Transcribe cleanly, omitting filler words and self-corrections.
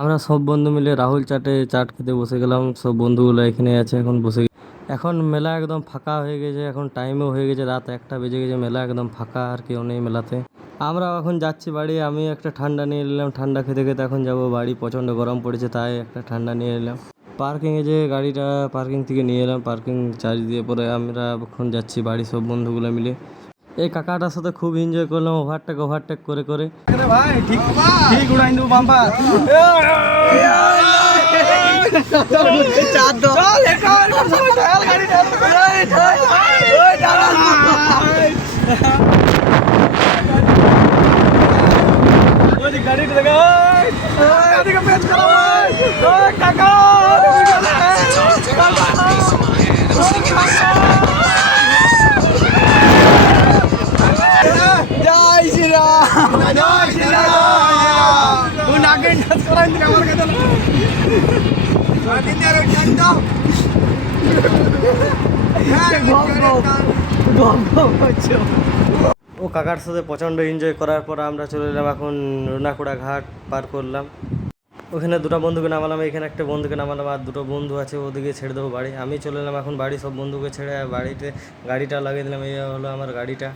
আমরা সব বন্ধু মিলে রাহুল চাট খেতে বসে গেলাম। সব বন্ধুগুলো এখানে আছে, এখন বসে। এখন মেলা একদম ফাঁকা হয়ে গেছে, এখন টাইমও হয়ে গেছে, রাত 1টা বেজে গেছে, মেলা একদম ফাঁকা, আর কেউ নেই মেলাতে। আমরা এখন যাচ্ছি বাড়ি। আমি একটা ঠান্ডা নিয়ে নিলাম, ঠান্ডা খেতে খেতে এখন যাব বাড়ি। প্রচণ্ড গরম পড়েছে, তাই একটা ঠান্ডা নিয়ে নিলাম। পার্কিংয়ে যে গাড়িটা পার্কিং থেকে নিয়ে এলাম, পার্কিং চার্জ দিয়ে পরে আমরা এখন যাচ্ছি বাড়ি সব বন্ধুগুলো মিলে। এই কাকাটার সাথে খুব এনজয় করলাম, ওভারটেক করে করে। ভাই ঠিক ঠিক উড়াই দেবো বাম্পা। গাড়িটা দেখা কাকা জয় শ্রীরাম, জয় শ্রীরাম। তুই নাকে নাচ করাই দিলে আমার কাছে ও কাকার সাথে প্রচণ্ড এনজয় করার পর আমরা চলে এলাম এখন রুনাকুড়া ঘাট পার করলাম। ওখানে দুটো বন্ধুকে নামালাম, এখানে একটা বন্ধুকে নামালাম, আর দুটো বন্ধু আছে ওদিকে ছেড়ে দেবো বাড়ি। আমি চলে এলাম এখন বাড়ি, সব বন্ধুকে ছেড়ে বাড়িতে গাড়িটা লাগিয়ে দিলাম। এই হলো আমার গাড়িটা।